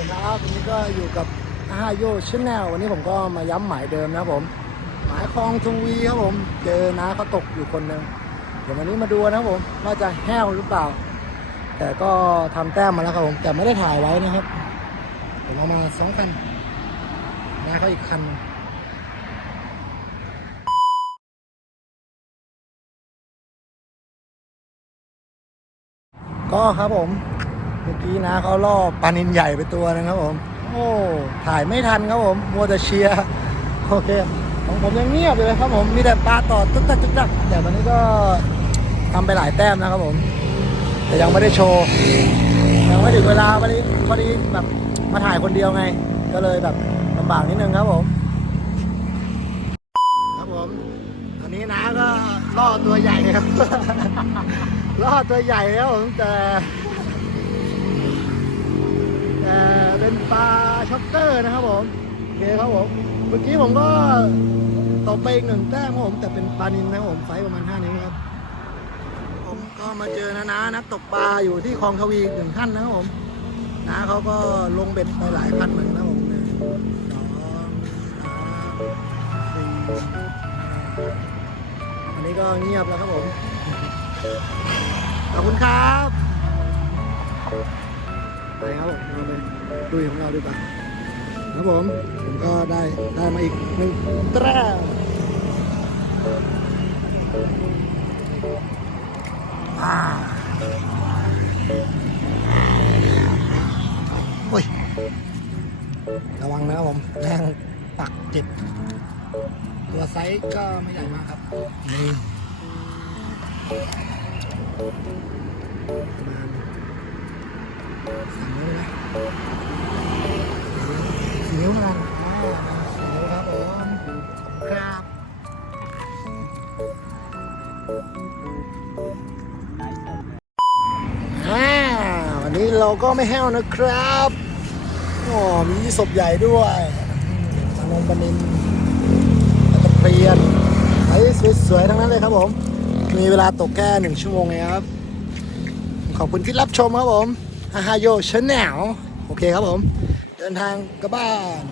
ดีครับวันนี้ก็อยู่กับอาฮาโยชแนลวันนี้ผมก็มาย้ำหมายเดิมนะผม หมายคลองทวีครับผม เจอน้าเขาตกอยู่คนหนึ่งเดี๋ยววันนี้มาดูนะผมว่าจะแห้วหรือเปล่า แต่ก็ทำแต้มมาแล้วครับผมแต่ไม่ได้ถ่ายไว้นะครับ ผมเอามาสองคันน้เขาอีกคันก็ครับผม มื่อกี้นะเขาล่อปลานินใหญ่ไปตัวนึงครับผม โอ้ถ่ายไม่ทันครับผมมัวแต่เชียร์โอเคของผมยังเงียบอยู่เลยครับผมมีแต่ปลาต่อตุ๊กตักตุ๊กตักแต่ตอนนี้ก็ทำไปหลายแต้มนะครับผม แต่ยังไม่ได้โชว์ยังไม่ถึงเวลาพอดีพอดีแบบมาถ่ายคนเดียวไง ก็เลยแบบลำบากนิดนึงครับผม ครับผมอันนี้นะก็ล่อตัวใหญ่ครับล่อตัวใหญ่ครับผมแต่แต่ ช็อกเกอร์นะครับผมโอเคครับผมเมื่อกี้ผมก็ตกไปอีกหนึ่งแต้มครับผม แต่เป็นปลานินนะครับผมไซส์ประมาณ 5 นิ้วครับ ผมก็มาเจอนะนะนักตกปลาอยู่ที่คลองทวีหนึ่งท่านนะครับผมน้าเขาก็ลงเบ็ดไปหลายพันเหมือนกันนะครับผมหนึ่งสองสามสี่อันนี้ก็เงียบแล้วครับผม ขอบคุณครับ ไปครับเราไปดูของเราดีกว่าครับผม ผมก็ได้ได้มาอีกหนึ่งแต้มอ่าโอ้ย ระวังนะครับผมแมงปักจิบตัวไซส์ก็ไม่ใหญ่มากครับ นี่ประมาณ สามนิ้วนะสี่นิ้วกันสี่นิ้วครับผมครับวันนี้เราก็ไม่แห้วนะครับอ๋อมีศพใหญ่ด้วยปลาลงปลานินปลาตะเพียนไอ้สวยๆทั้งนั้นเลยครับผม มีเวลาตกแค่หนึ่งชั่วโมงเองครับ ขอบคุณที่รับชมครับผม อาฮาโยชแนลโอเคครับผม เดินทางกลับบ้าน